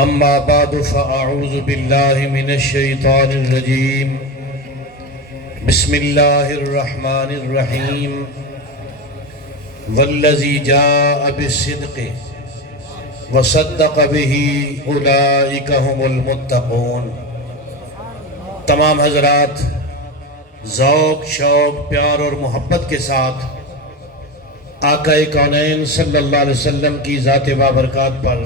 أما بعد فأعوذ بالله من الشيطان الرجيم بسم الله الرحمن الرحيم والذي جاء بالصدق وصدق به أولئك هم المتقون۔ تمام حضرات ذوق، شوق، پیار اور محبت کے ساتھ آقا کونین صلی اللہ علیہ وسلم کی ذات بابرکات پر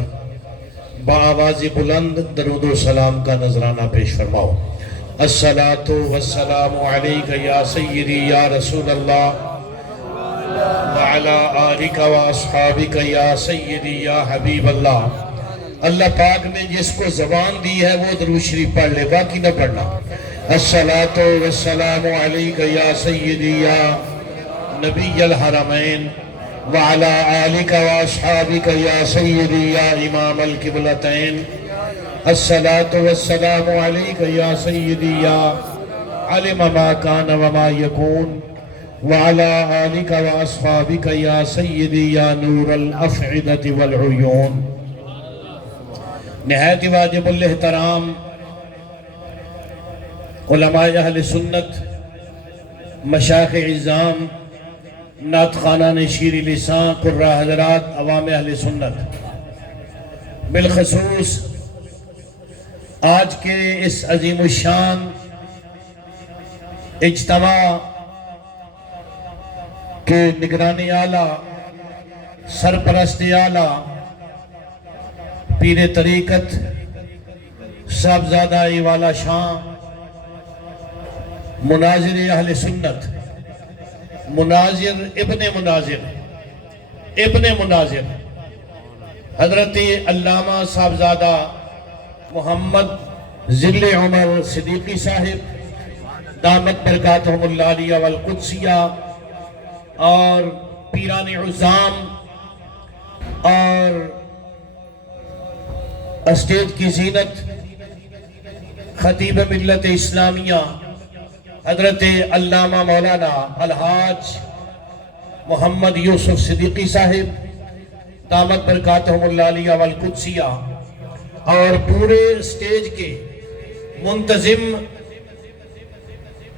بآواز بلند درود و سلام کا نذرانہ پیش فرماؤ۔ الصلاۃ والسلام علیک یا سیدی یا رسول اللہ وعلی آلک و اصحابک یا سیدی یا حبیب اللہ۔ اللہ پاک نے جس کو زبان دی ہے وہ درود شریف پڑھ لے، باقی نہ پڑھنا۔ الصلاۃ والسلام علیک یا سیدی یا نبی الحرمین وعلی آلک و اصحابک یا سیدی یا امام القبلتین۔ الصلاۃ والسلام علیک یا سیدی یا علم ما کان وما یکون وعلی آلک و اصحابک یا سیدی یا نور الافعدۃ والعیون۔ نہایت واجب الاحترام علماء اہل سنت، مشایخ اعظام، نعت خوانان شیریں لسان، قراء حضرات، عوام اہل سنت، بالخصوص آج کے اس عظیم الشان اجتماع کے نگرانی اعلیٰ، سرپرست اعلیٰ، پیر طریقت صاحبزادہ والا شان، مناظر اہل سنت، مناظر ابن مناظر حضرت علامہ صاحبزادہ محمد ذل عمر صدیقی صاحب دامت برکاتہم اللہ علیہ والقدسیہ، اور پیران عظام اور اسٹیج کی زینت خطیب ملت اسلامیہ حضرت علامہ مولانا الحاج محمد یوسف صدیقی صاحب دامت برکاتہم اللہ علیہ والقدسیہ، اور پورے سٹیج کے منتظم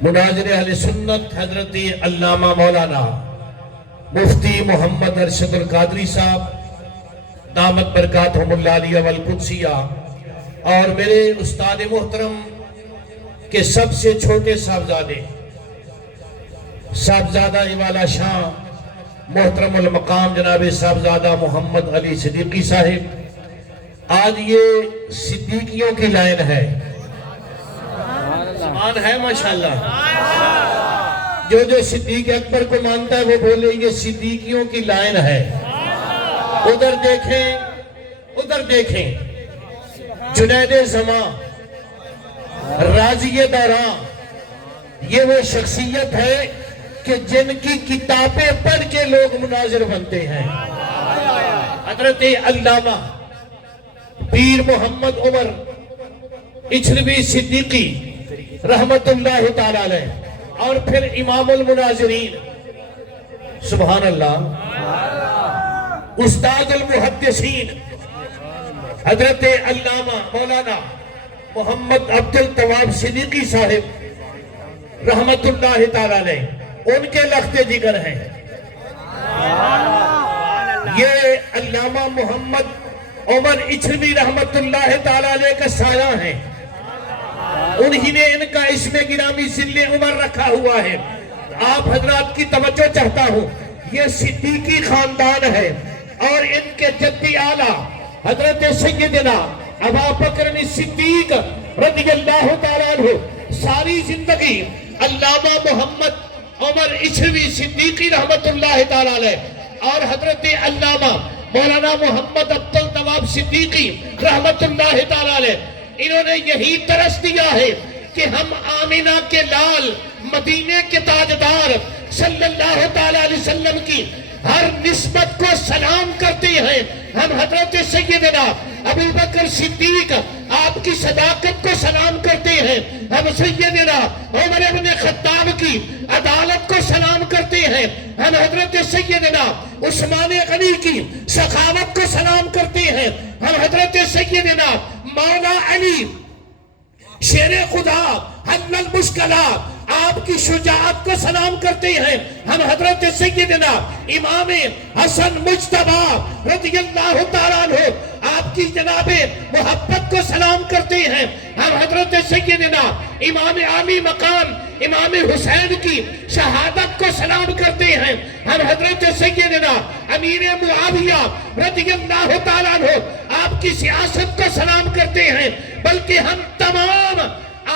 مناظر اہل سنت حضرت علامہ مولانا مفتی محمد ارشد القادری صاحب دامت برکاتہم اللہ علیہ والقدسیہ، اور میرے استاد محترم کہ سب سے چھوٹے صاحبزادہ والا شان محترم المقام جناب صاحبزادہ محمد علی صدیقی صاحب۔ آج یہ صدیقیوں کی لائن ہے، زبان ہے ماشاءاللہ۔ جو صدیق اکبر کو مانتا ہے وہ بولے یہ صدیقیوں کی لائن ہے۔ ادھر دیکھیں جنید زمان، راضی دوراں، یہ وہ شخصیت ہے کہ جن کی کتابیں پڑھ کے لوگ مناظر بنتے ہیں۔ حضرت علامہ پیر محمد عمر اچھلوی صدیقی رحمت اللہ تعالی علیہ، اور پھر امام المناظرین، سبحان اللہ، استاد المحدثین حضرت علامہ مولانا محمد عبد التواب صدیقی صاحب رحمت اللہ تعالی علیہ، ان کے لخت جگر ہیں۔ یہ علامہ محمد عمر اچھلوی رحمت اللہ تعالی علیہ کا سایہ ہیں، انہی نے ان کا اسم گرامی ذل عمر رکھا ہوا ہے۔ آپ حضرات کی توجہ چاہتا ہوں، یہ صدیقی خاندان ہے، اور ان کے جدی اعلیٰ حضرت سیدنا ابا بکر صدیق رضی اللہ تعالیٰ عنہ ساری زندگی علامہ محمد عمر اچھلوی صدیقی رحمت اللہ تعالیٰ علیہ اور حضرت علامہ مولانا محمد عبد التواب صدیقی رحمت اللہ تعالیٰ علیہ، انہوں نے یہی ترس دیا ہے کہ ہم آمینہ کے لال، مدینے کے تاجدار صلی اللہ تعالیٰ علیہ وسلم کی ہر نسبت کو سلام کرتے ہیں۔ ہم حضرت سیدنا ابو بکر صدیق آپ کی صداقت کو سلام کرتے ہیں، ہم سیدنا عمر بن خطاب کی عدالت کو سلام کرتے ہیں، ہم حضرت سیدنا عثمان غنی کی سخاوت کو سلام کرتے ہیں، ہم حضرت سیدنا مولا علی شیر خدا حل المشکلات آپ کی شجاعت کو سلام کرتے ہیں. ہم حضرت سیدنا امام حسن مجتبی رضی اللہ تعالیٰ عنہ آپ کی جناب محبت کو سلام کرتے ہیں. ہم حضرت سیدنا امام عالی مقام امام حسین کی شہادت کو سلام کرتے ہیں. ہم حضرت سیدنا امیر معاویہ رضی اللہ تعالیٰ عنہ آپ کی سیاست کو سلام کرتے ہیں. بلکہ ہم تمام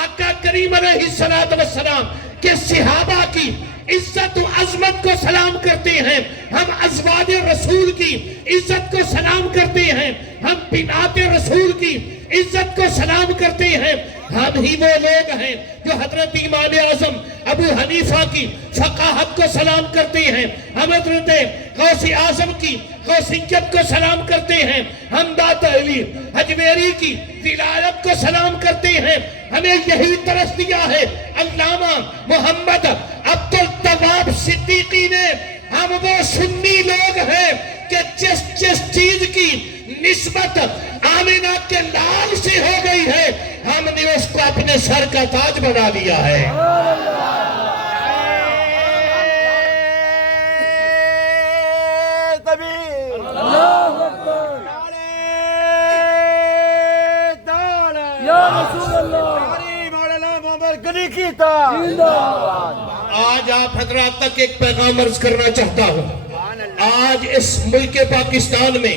آقا کریم علیہ السلام کے صحابہ کی عزت و عظمت کو سلام کرتے ہیں. ہم ازواج رسول کی عزت کو سلام کرتے ہیں. ہم بنات رسول کی عزت کو سلام کرتے ہیں. ہم ہی وہ لوگ ہیں جو حضرت امام اعظم ابو حنیفہ کی فقاہت کو سلام کرتے ہیں. ہم حضرت غوث اعظم کی غوثیت کو سلام کرتے ہیں. ہم داتا علی حجویری کی ولایت کو سلام کرتے ہیں. ہمیں یہی ترس دیا ہے علامہ محمد عبد التواب صدیقی نے. ہم وہ سنی لوگ ہیں کہ جس چیز کی نسبت آمینہ کے لال سے ہو گئی ہے ہم نے اس کو اپنے سر کا تاج بنا لیا ہے. آج آپ حضرات تک ایک پیغام عرض کرنا چاہتا ہوں. آج اس ملک پاکستان میں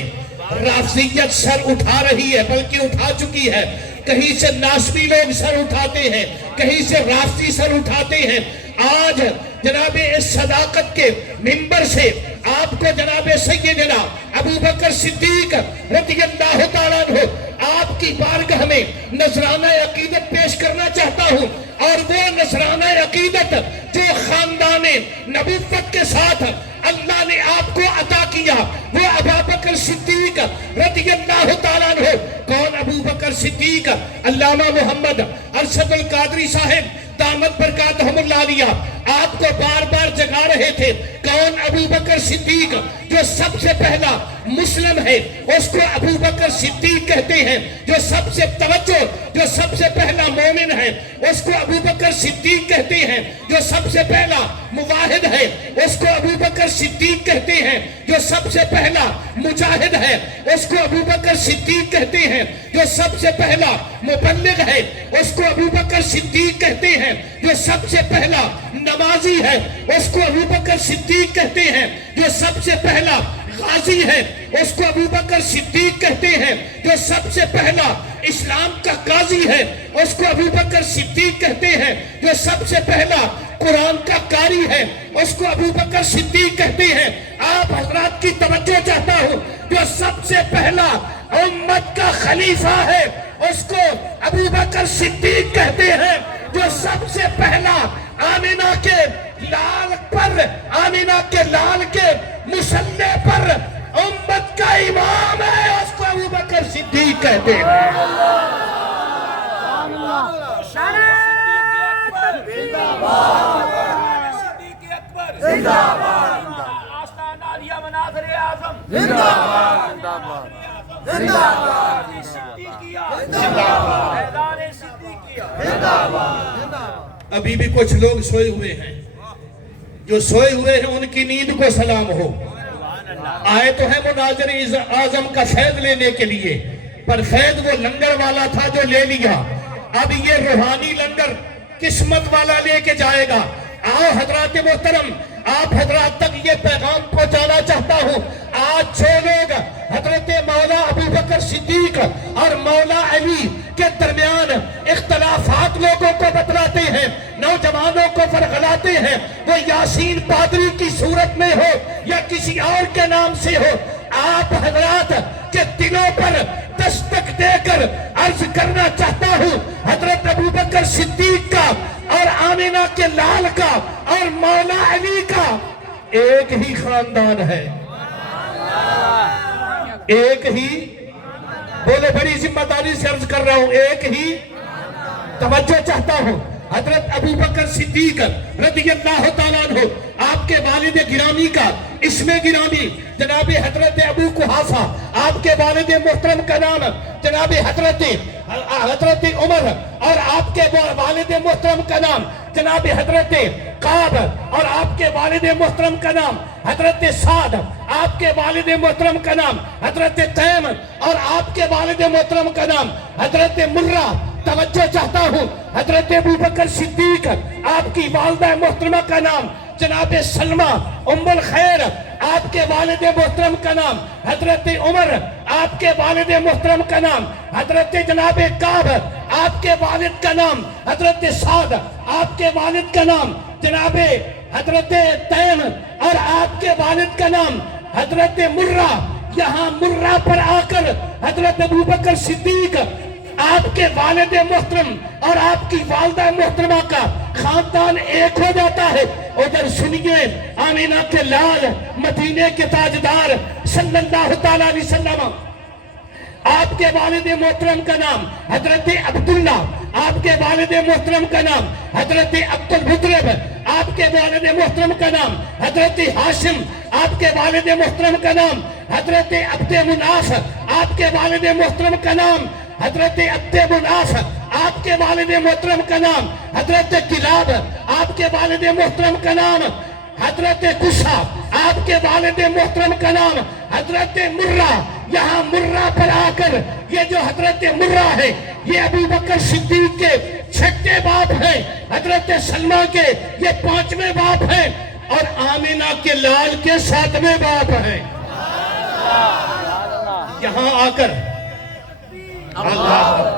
رافضیت سر اٹھا رہی ہے، بلکہ اٹھا چکی ہے. کہیں سے ناسبی لوگ سر اٹھاتے ہیں، کہیں سے رافضی سر اٹھاتے ہیں. آج جناب اس صداقت کے منبر سے آپ کو جناب سیدنا ابوبکر صدیق رضی اللہ تعالیٰ عنہ آپ کی بارگاہ میں نذرانہ عقیدت پیش کرنا چاہتا ہوں. اور وہ نذرانہ عقیدت جو خاندان نبوت کے ساتھ اللہ نے آپ کو عطا کیا وہ ابوبکر صدیق رضی اللہ تعالیٰ عنہ. کون ابوبکر صدیق؟ علامہ محمد ارشد القادری صاحب دامت برکاتہم اللہ علیہ آپ کو بار بار جگا رہے تھے. کون ابوبکر صدیق؟ جو سب سے پہلا مسلم ہے اس کو ابوبکر صدیق کہتے ہیں. جو سب سے توجہ جو سب سے پہلا مومن ہے اس کو ابوبکر صدیق کہتے ہیں. جو سب سے پہلا مواحد ہے اس کو ابوبکر صدیق کہتے ہیں. جو سب سے پہلا مجاہد ہے اس کو ابوبکر صدیق کہتے ہیں. جو سب سے پہلا مبلغ ہے اس کو ابوبکر صدیق کہتے ہیں. جو سب سے پہلا نمازی ہے اس کو ابوبکر صدیق کہتے ہیں. جو سب سے پہلا غازی ہے اس کو ابوبکر صدیق کہتے ہیں. جو سب سے پہلا اسلام کا قاضی ہے اس کو ابوبکر صدیق کہتے ہیں. جو سب سے پہلا قرآن کا قاری ہے اس کو ابوبکر صدیق کہتے ہیں. آپ حضرات کی توجہ چاہتا ہوں. جو سب سے پہلا امت کا خلیفہ ہے اس کو ابوبکر صدیق کہتے ہیں. جو سب سے پہلا آمینہ کے لال پر آمینہ کے لال کے مسلح پر امت کا امام ہے اس کو ابوبکر صدیق کہتے ہیں. ابھی بھی کچھ لوگ سوئے ہوئے ہیں. جو سوئے ہوئے ہیں ان کی نیند کو سلام ہو. آئے تو ہے مناظر اعظم کا فیض لینے کے لیے، پر فیض وہ لنگر والا تھا جو لے لیا. اب یہ روحانی لنگر قسمت والا لے کے جائے گا. آؤ حضرات محترم آپ حضرات تک یہ پیغام پہنچانا چاہتا ہوں. آج جو لوگ حضرت مولا ابوبکر صدیق اور مولا علی کے درمیان اختلافات لوگوں کو بتلاتے ہیں، نوجوانوں کو فرغلاتے ہیں، وہ یاسین پادری کی صورت میں ہو یا کسی اور کے نام سے ہو، آپ حضرات کے دلوں پر دستک دے کر عرض کرنا چاہتا ہوں حضرت ابوبکر صدیق کا اور آمینہ کے لال کا اور مولا علی کا ایک ہی خاندان ہے، ایک ہی. بولے بڑی ذمہ داری سے عرض کر رہا ہوں، ایک ہی. توجہ چاہتا ہوں حضرت ابوبکر صدیق رضی اللہ تعالیٰ عنہ آپ آپ کے والد گرامی کا اسم گرامی جناب حضرت ابو قحافہ، آپ کے والد محترم کا نام جناب حضرت عمر، اور آپ کے والد محترم کا نام جناب حضرت کعب، اور آپ کے والد محترم کا نام حضرت سعد، آپ کے والد محترم کا نام حضرت تیم، اور آپ کے والد محترم کا نام حضرت مرہ۔ توجہ چاہتا ہوں، حضرت ابوبکر صدیق، آپ کی والدہ محترمہ کا نام جناب سلمہ ام الخیر، آپ کے والد محترم کا نام حضرت عمر، آپ کے والد محترم کا نام حضرت جناب کعب، آپ کے والد کا نام حضرت سعد، آپ کے والد کا نام جناب حضرت تیم، اور آپ کے والد کا نام حضرت مرہ۔ یہاں مرہ پر آ کر حضرت ابوبکر صدیق، آپ کے والد محترم اور آپ کی والدہ محترمہ کا خاندان ایک ہو جاتا ہے۔ ادھر سنیے، آمینہ کے لال، مدینے کے تاجدار صلی اللہ تعالیٰ علیہ وسلم، آپ کے والد محترم کا نام حضرت عبداللہ، آپ کے والد محترم کا نام حضرت عبد المطلب، آپ کے والد محترم کا نام حضرت ہاشم، آپ کے والد محترم کا نام حضرت عبد مناف، آپ کے والد محترم کا نام حضرت عبد مناف، آپ کے والد محترم کا نام حضرت کلاب، آپ کے والد محترم کا نام حضرت قصہ، آپ کے والد محترم کا نام حضرت مرہ۔ یہاں مرہ پر آ کر یہ جو حضرت مرہ ہے، یہ ابوبکر صدیق کے چھٹے باپ ہیں، حضرت سلمہ کے یہ پانچویں باپ ہیں، اور آمینہ کے لال کے ساتویں باپ ہیں۔ یہاں آ کر اللہ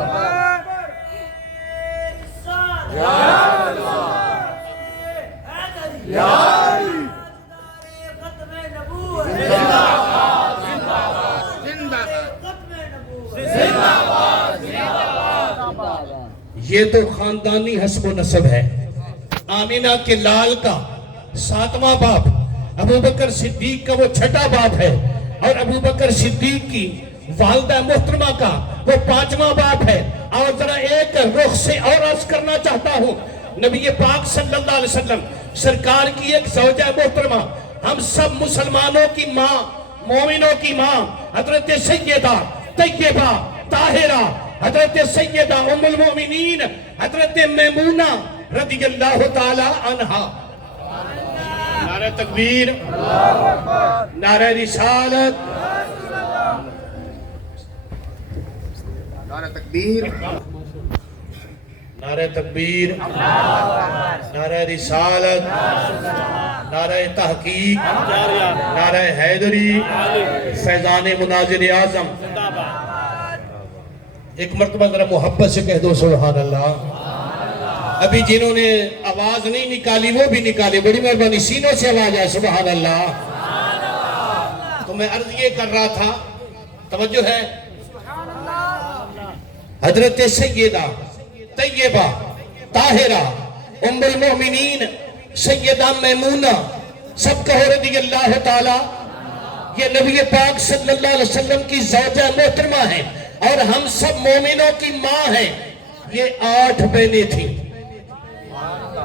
یہ تو خاندانی حسب و نسب ہے۔ آمینہ کے لال کا ساتواں باپ، ابوبکر صدیق کا وہ چھٹا باپ ہے، اور ابوبکر صدیق کی والدہ محترمہ کا وہ پانچواں باپ ہے۔ اور ذرا ایک رخ سے اور عرض کرنا چاہتا ہوں، نبی پاک صلی اللہ علیہ وسلم سرکار کی ایک زوجہ محترمہ، ہم سب مسلمانوں کی ماں، مومنوں کی ماں، حضرت سیدہ طیبہ طاہرہ، حضرت سیدہ ام المؤمنین حضرت میمونہ رضی اللہ تعالی عنہا۔ نعرہ تکبیر، نعرہ رسالت، نعرہ تکبیر، نعرہ تکبیر، نعرہ رسالت، نعرہ تحقیق، نعرہ حیدری، فیضان مناظر اعظم۔ ایک مرتبہ ذرا محبت سے کہہ دو سبحان اللہ۔ ابھی جنہوں نے آواز نہیں نکالی وہ بھی نکالی، بڑی مہربانی، سینوں سے آواز آئے سبحان اللہ۔ تو میں عرض یہ کر رہا تھا، توجہ ہے، حضرت سیدہ طیبہ طاہرہ ام المؤمنین سیدہ میمونہ سب کہو رضی اللہ تعالی، یہ نبی پاک صلی اللہ علیہ وسلم کی زوجہ محترمہ ہیں، اور ہم سب مومنوں کی ماں ہیں۔ یہ 8 بہنیں تھیں۔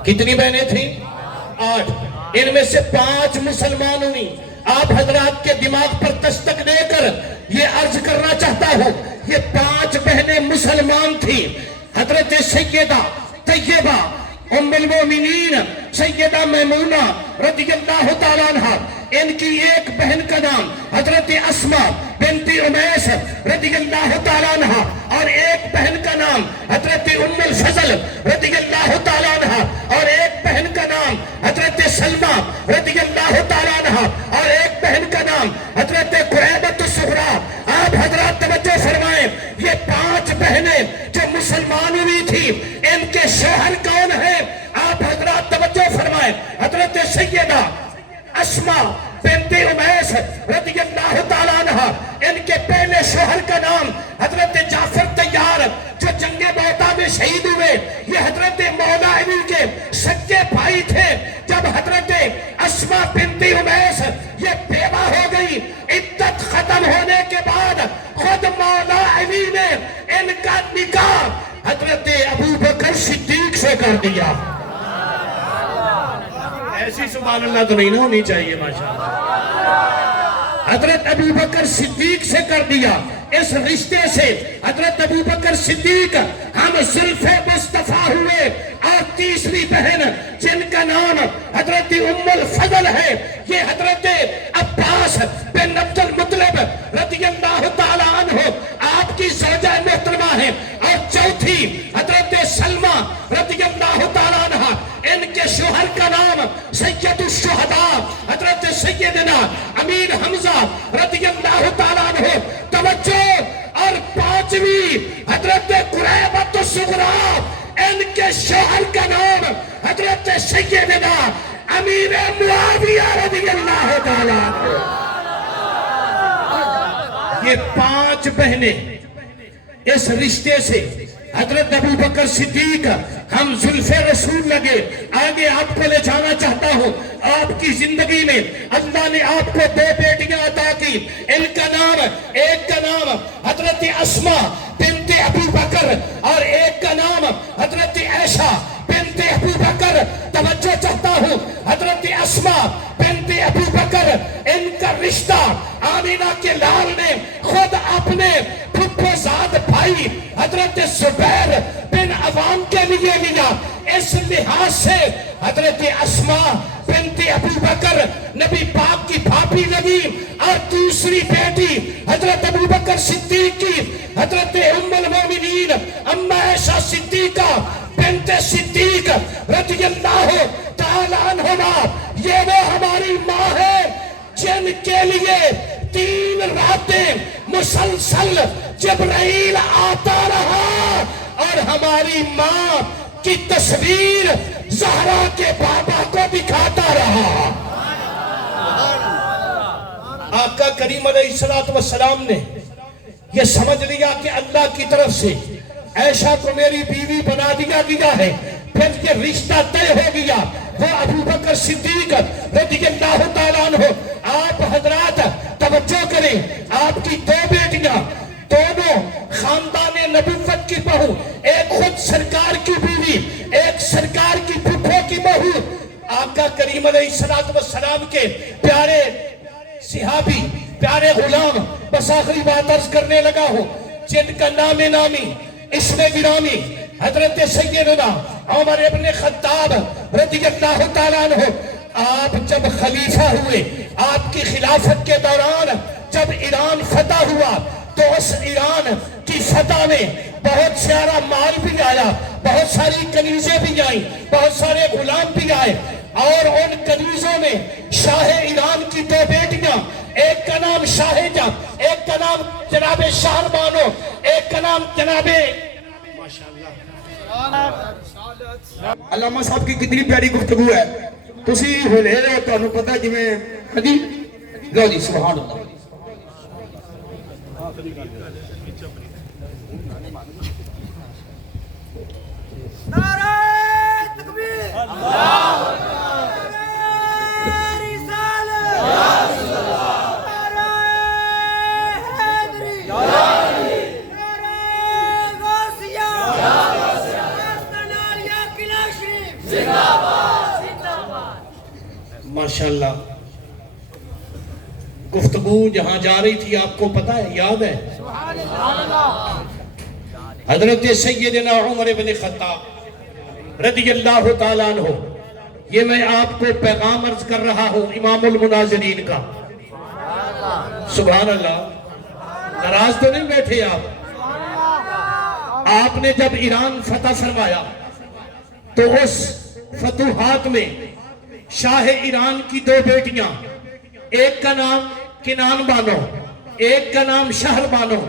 کتنی بہنیں تھیں؟ 8۔ ان میں سے 5 مسلمان ہوئی۔ آپ حضرات کے دماغ پر دستک دے کر یہ عرض کرنا چاہتا ہوں، یہ 5 بہنیں مسلمان تھیں۔ حضرت سیدہ طیبہ ام المؤمنین سیدہ میمونہ رضی اللہ تعالیٰ عنہ، ان کی ایک بہن کا نام حضرت اسماء بنت امیس رضی اللہ تعالیٰ عنہ، اور ایک بہن کا نام حضرت ام الفضل رضی اللہ تعالیٰ عنہ، اور ایک بہن کا نام حضرت سلمہ رضی اللہ تعالیٰ عنہ، اور ایک بہن کا نام حضرت قریبۃ الصغریٰ۔ آپ حضرات توجہ فرمائیں، یہ 5 بہنیں جو مسلمان ہوئی تھی، ان کے شوہر کون ہیں؟ آپ حضرات توجہ فرمائیں، حضرت سیدہ اسماء بنت امیس رضی اللہ تعالیٰ عنہ، ان کے پہلے شوہر کا نام حضرت جعفر طیار جو جنگ موتا میں شہید ہوئے، یہ حضرت مولا علی کے سچے بھائی تھے۔ جب حضرت اسماء بنت امیس یہ بیوہ ہو گئی، عدت ختم ہونے کے بعد خود مولا علی نے ان کا نکاح حضرت ابوبکر صدیق سے کر دیا۔ ایسی سبحان اللہ تو نہیں نہ ہونی چاہیے ماشاءاللہ. حضرت ابو بکر صدیق سے کر دیا. اس رشتے سے حضرت ابو بکر صدیق ہم زلف مصطفیٰ ہوئے. اور تیسری بہن جن کا نام حضرت ام الفضل ہے یہ حضرت عباس بن عبد المطلب رضی اللہ تعالیٰ عنہ آپ کی زوجہ محترمہ ہے. اور چوتھی حضرت سلمہ رضی اللہ تعالیٰ عنہ ان کے شوہر کا نام سید الشہداء حضرت سیدنا امیر حمزہ رضی اللہ تعالیٰ عنہ. توجہ. اور پانچویں حضرت قریبۃ الصغریٰ ان کے شوہر کا نام حضرت سیدنا امیر معاویہ رضی اللہ تعالیٰ عنہ. یہ 5 بہنیں اس رشتے سے حضرت ابو بکر صدیق ہم زلف رسول لگے. آگے آپ کو لے جانا چاہتا ہوں. آپ کی زندگی میں اللہ نے آپ کو 2 بیٹیاں عطا کی. ان کا نام ایک کا نام حضرت اسماء بنت ابو بکر اور ایک کا نام حضرت عائشہ بنت ابو بکر. توجہ چاہتا ہوں. حضرت اسماء بنت ابو بکر ان کا رشتہ آمینہ کے لال نے خود اپنے پھپھوزاد بھائی حضرت زبیر بن عوام کے لیے لیا. اس لحاظ سے حضرت اسماء بنت ابو بکر نبی پاک کی بھابی لگی. اور دوسری بیٹی حضرت ابو بکر صدیق کی حضرت ام المومنین اما عائشہ صدیقہ بنت صدیق رضی اللہ تعالیٰ عنہما. یہ وہ ہماری ماں ہے جن کے لیے 3 راتیں مسلسل جبرائیل آتا رہا اور ہماری ماں کی تصویر زہرا کے بابا کو دکھاتا رہا. آقا کریم علیہ السلام نے یہ سمجھ لیا کہ اللہ کی طرف سے عائشہ کو میری بیوی بنا دیا گیا ہے. پھر یہ رشتہ طے ہو گیا. وہ ابو بکر صدیق رضی اللہ تعالیٰ عنہ. آپ حضرات توجہ کریں. آپ کی 2 بیٹیاں دونوں خاندان نبوت کی بہو. ایک خود سرکار کی بیوی ایک سرکار کی پھپھو کی بہو. آقا کریم علیہ السلام کے پیارے صحابی پیارے غلام. بس آخری بات عرض کرنے لگا ہوں جن کا نام نامی اسم گرامی حضرت سیدنا عمر ابن خطاب رضی اللہ تعالیٰ عنہ. آپ جب خلیفہ ہوئے آپ کی خلافت کے دوران جب ایران فتح ہوا تو اس ایران کی فتح میں بہت سارا مال بھی آیا, بہت ساری کنیزیں بھی آئیں, بہت سارے غلام بھی آئے. اور ان کنیزوں میں شاہ ایران کی 2 بیٹیاں, ایک کا نام شاہجہ, ایک کا نام جناب شاہ بانو, ایک کا نام جناب علامہ صاحب کی کتنی پیاری گفتگو ہے. تسی ہلے ہو تو انہوں پتہ جی میں حدی لو جی سبحان اللہ. نعرہ تکبیر اللہ ماشاءاللہ. گفتگو جہاں جا رہی تھی آپ کو پتا ہے, یاد ہے؟ حضرت سیدنا عمر بن خطاب رضی اللہ تعالیٰ عنہ. یہ میں آپ کو پیغام عرض کر رہا ہوں امام المناظرین کا. سبحان اللہ. ناراض تو نہیں بیٹھے آپ؟ آپ نے جب ایران فتح فرمایا تو اس فتوحات میں شاہ ایران کی 2 بیٹیاں, ایک کا نام کنان بانو, ایک کا نام شہر بانو,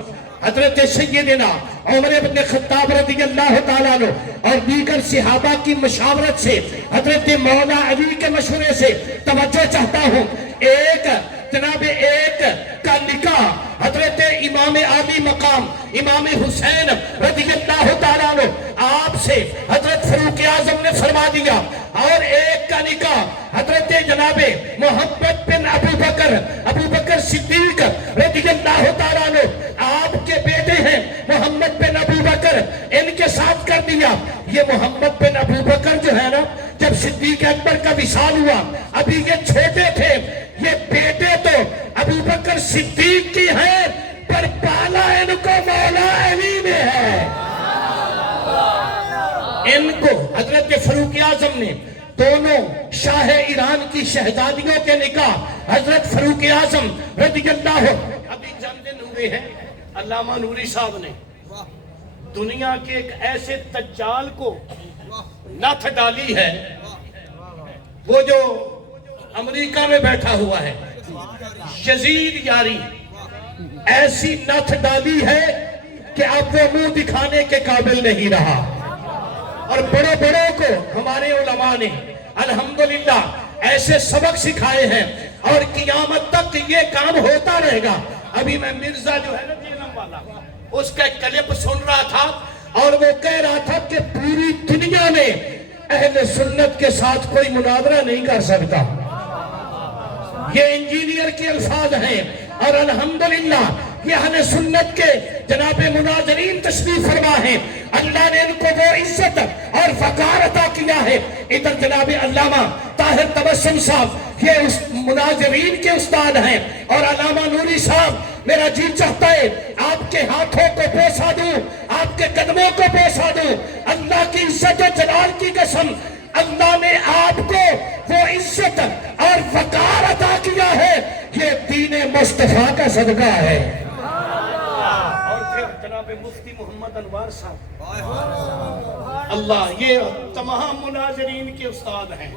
حضرت سیدنا عمر بن خطاب رضی اللہ تعالیٰ عنہ اور دیگر صحابہ کی مشاورت سے حضرت مولا علی کے مشورے سے. توجہ چاہتا ہوں. ایک جناب ایک کا نکاح حضرت امام عالی مقام امام حسین رضی اللہ تعالیٰ عنہ آپ سے حضرت فاروق اعظم نے فرما دیا, اور ایک کا نکاح حضرت جناب محمد بن ابو بکر صدیق رضی اللہ تعالیٰ عنہ آپ کے بیٹے ہیں محمد بن ابو بکر, ان کے ساتھ کر دیا. یہ محمد بن ابو بکر جو ہے نا, جب صدیق اکبر کا وصال ہوا ابھی یہ چھوٹے تھے، یہ بیٹے تو ابو بکر صدیق کی ہیں، پر پالا ان کو مولا علی نے ہے۔ ان کو حضرت فاروق اعظم نے، دونوں شاہ ایران کی شہزادیوں کے نکاح حضرت فاروق اعظم رضی اللہ، ابھی چند دن ہوئے ہیں، علامہ نوری صاحب نے دنیا کے ایک ایسے دجال کو نتھ ڈالی ہے، وہ جو امریکہ میں بیٹھا ہوا ہے، یزید یاری، ایسی نتھ ڈالی ہے کہ اب وہ منہ دکھانے کے قابل نہیں رہا۔ اور بڑے بڑوں کو ہمارے علماء نے الحمدللہ ایسے سبق سکھائے ہیں، اور قیامت تک یہ کام ہوتا رہے گا۔ ابھی میں مرزا جو ہے نا جیلم والا، اس کا ایک کلپ سن رہا تھا، اور وہ کہہ رہا تھا کہ پوری دنیا میں اہل سنت کے ساتھ کوئی مناظرہ نہیں کر سکتا۔ یہ انجینئر کے الفاظ ہیں، اور الحمدللہ یہ اہل سنت کے جناب مناظرین تشریف فرما ہیں، اللہ نے ان کو وہ عزت اور وقار عطا کیا ہے۔ ادھر جناب علامہ طاہر تبسم صاحب یہ اس مناظرین کے استاد ہیں، اور علامہ نوری صاحب میرا جی چاہتا ہے آپ کے ہاتھوں کو بوسا دوں، آپ کے قدموں کو بوسا دوں۔ اللہ کی عزت و جلال کی قسم، اللہ نے آپ کو وہ عزت اور وقار عطا کیا ہے، یہ دین مصطفیٰ کا صدقہ ہے۔ اور پھر جناب مفتی محمد انوار صاحب، اللہ، یہ تمام مناظرین کے استاد ہیں،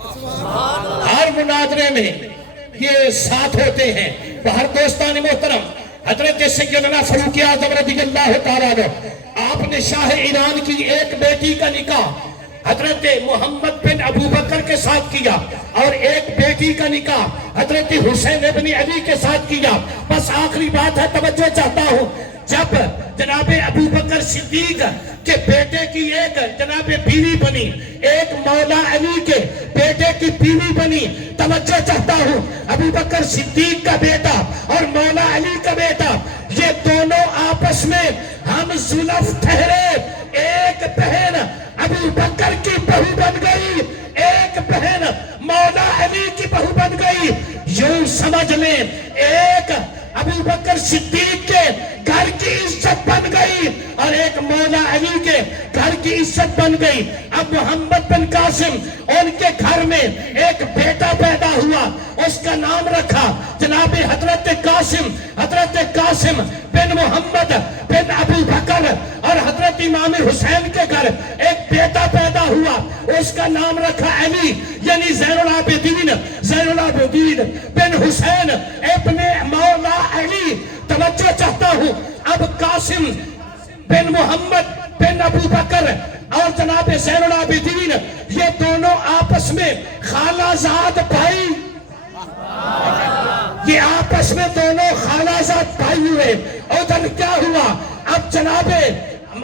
ہر مناظرے میں یہ ساتھ ہوتے ہیں۔ باہر دوستان محترم، حضرت سیدنا فاروق اعظم رضی اللہ تعالیٰ عنہ، آپ نے شاہ ایران کی ایک بیٹی کا نکاح حضرت محمد بن ابو بکر کے ساتھ کیا، اور ایک بیٹی کا نکاح حضرت حسین بن علی کے ساتھ کیا۔ بس آخری بات ہے، توجہ چاہتا ہوں، جب جناب ابو بکر صدیق کے بیٹے کی ایک جناب بیوی بنی، ایک مولا علی کے بیٹے کی بیوی بنی، توجہ چاہتا ہوں، ابو بکر صدیق کا بیٹا اور مولا علی کا بیٹا، یہ دونوں آپس میں ہم زلف ٹھہرے۔ ایک بہن ابو بکر کی بہو بن گئی، ایک بہن مولا علی کی بہو بن گئی۔ یوں سمجھ لیں، ایک ابو بکر صدیق کے گھر کی عزت بن گئی، اور ایک مولا علی کے گھر کی عزت بن گئی۔ اب محمد بن قاسم، ان کے گھر میں ایک بیٹا پیدا ہوا، اس کا نام رکھا جناب حضرت قاسم۔ حضرت قاسم بن محمد بن ابو بکر، اور حضرت امام حسین کے گھر ایک بیٹا پیدا ہوا، اس کا نام رکھا علی، یعنی زین العابدین، زین العابدین بن حسین ابن مولا علی۔ توجہ چاہتا ہوں، اب قاسم بن محمد بن ابو بکر اور جناب زین العابدین، یہ دونوں آپس میں خالہ زاد بھائی، یہ آپس میں دونوں خالہ زاد بھائی ہوئے۔ ادھر کیا ہوا، اب جناب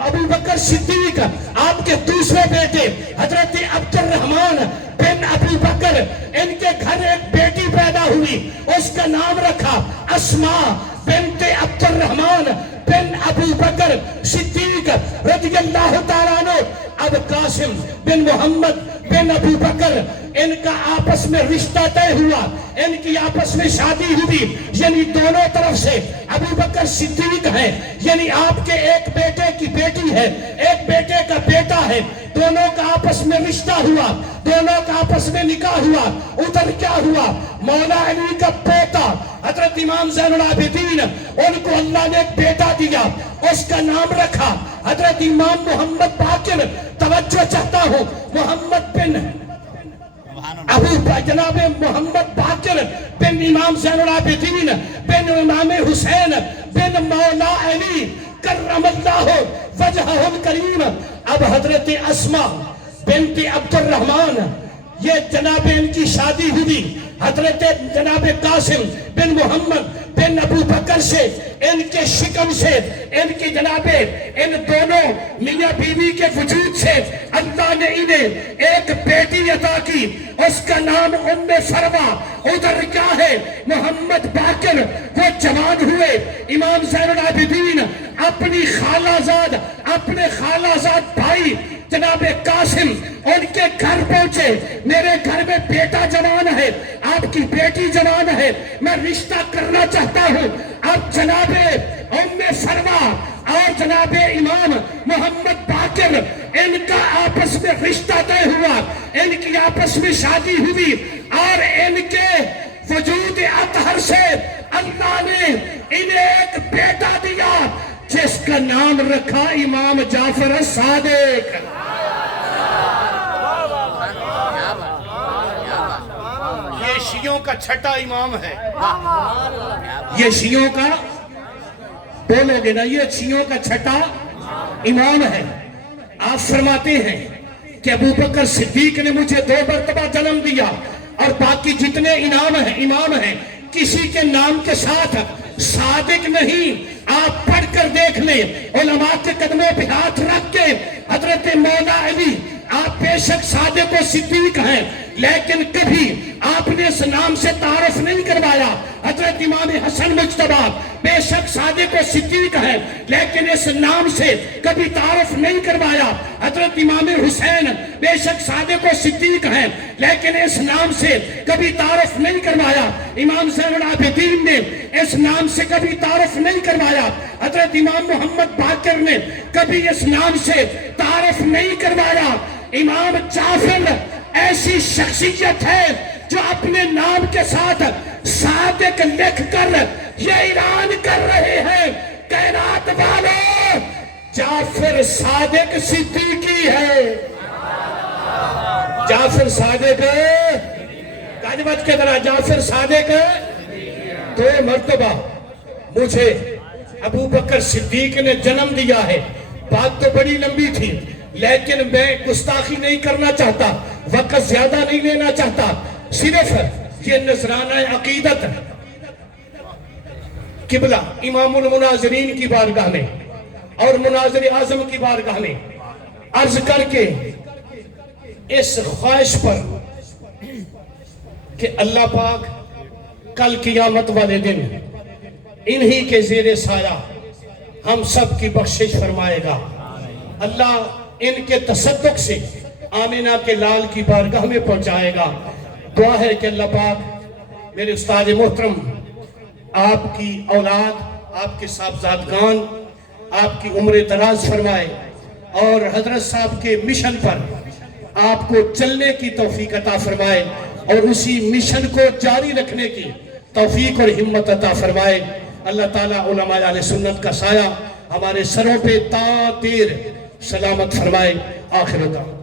ابو بکر صدیق، آپ کے دوسرے بیٹے حضرت عبد الرحمن بن ابو بکر، ان کے گھر ایک بیٹی پیدا ہوئی، اس کا نام رکھا اسماء بنت عبد الرحمن بن ابو بکر صدیق رضی اللہ تعالیٰ عنہ۔ اب قاسم بن محمد بن ابو بکر، ان کا آپس میں رشتہ طے ہوا، ان کی آپس میں شادی ہوئی، یعنی دونوں طرف سے ابو بکر صدیق ہے، یعنی آپ کے ایک بیٹے کی بیٹی ہے، ایک بیٹے کا بیٹا ہے، دونوں کا آپس میں رشتہ ہوا، دونوں کا آپس میں نکاح ہوا۔ ادھر کیا ہوا، مولا علی کا بیٹا حضرت امام زین العابدین، ان کو اللہ نے ایک بیٹا دیا، اس کا نام رکھا حضرت امام محمد باقر۔ توجہ چاہتا ہوں، محمد بن جناب محمد باقر بن امام زین العابدین بن امام حسین بن مولا علی کرم اللہ وجہہ الکریم۔ اب حضرت اسماء بنت عبد الرحمن، یہ جناب ان کی شادی ہوئی، حضرت جناب قاسم بن محمد بن ابو بکر سے ان کے شکم سے، ان کی جنابے ان دونوں میاں بیوی کے وجود سے اللہ نے انہیں ایک بیٹی عطا کی، اس کا نام ام فروا۔ ادھر کیا ہے؟ محمد باقر وہ جوان ہوئے، امام زین العابدین اپنی خالہ زاد، اپنے خالہ زاد بھائی جناب قاسم ان کے گھر پہنچے، میرے گھر میں بیٹا جوان ہے، آپ کی بیٹی جوان ہے، میں رشتہ کرنا چاہتا ہوں۔ اب جناب ام فروا اور جناب امام محمد باقر ان کا آپس میں رشتہ طے ہوا، ان کی آپس میں شادی ہوئی، اور ان کے وجود اطہر سے اللہ نے انہیں ایک بیٹا دیا جس کا نام رکھا امام جعفر الصادق۔ یہ شیعوں کا چھٹا امام ہے، یہ شیعوں کا بولو گے نا، یہ شیعوں کا چھٹا امام ہے۔ آپ فرماتے ہیں کہ ابو بکر صدیق نے مجھے 2 مرتبہ جنم دیا، اور باقی جتنے امام ہیں کسی کے نام کے ساتھ صادق نہیں۔ آپ پڑھ کر دیکھ لیں، علماء کے قدموں پہ ہاتھ رکھ کے حضرت مولا علی آپ بے شک صادق و صدیق ہیں، لیکن کبھی آپ نے اس نام سے تعارف نہیں کروایا۔ حضرت امام حسن مجتبی بے شک صادق و صدیق ہیں، لیکن اس نام سے کبھی تعارف نہیں کروایا۔ حضرت امام حسین بے شک صادق و صدیق ہیں، لیکن اس نام سے کبھی تعارف نہیں کروایا۔ امام زین العابدین نے اس نام سے کبھی تعارف نہیں کروایا۔ حضرت امام محمد باقر نے کبھی اس نام سے تعارف نہیں کروایا۔ امام جعفر ایسی شخصیت ہے جو اپنے نام کے ساتھ صادق لکھ کر یہ اعلان کر رہے ہیں، کائنات والو جعفر صادق صدیقی ہے۔ جعفر صادق کاجبت کے طرح جعفر صادق 2 مرتبہ مجھے ابو بکر صدیق نے جنم دیا ہے۔ بات تو بڑی لمبی تھی، لیکن میں گستاخی نہیں کرنا چاہتا، وقت زیادہ نہیں لینا چاہتا، صرف یہ نذرانہ عقیدت قبلہ امام المناظرین کی بارگاہ میں اور مناظر اعظم کی بارگاہ میں عرض کر کے اس خواہش پر کہ اللہ پاک کل قیامت والے دن انہی کے زیر سایہ ہم سب کی بخشش فرمائے گا۔ اللہ ان کے تصدق سے آمینہ کے لال کی بارگاہ میں پہنچائے گا۔ دعا ہے کہ اللہ پاک میرے استاد محترم، آپ کی اولاد، آپ کے صاحبزادگان، آپ کی عمر دراز فرمائے، اور حضرت صاحب کے مشن پر آپ کو چلنے کی توفیق عطا فرمائے، اور اسی مشن کو جاری رکھنے کی توفیق اور ہمت عطا فرمائے۔ اللہ تعالیٰ علماء اہل سنت کا سایہ ہمارے سروں پہ تا دیر سلامت فرمائے۔ آخر دعوانا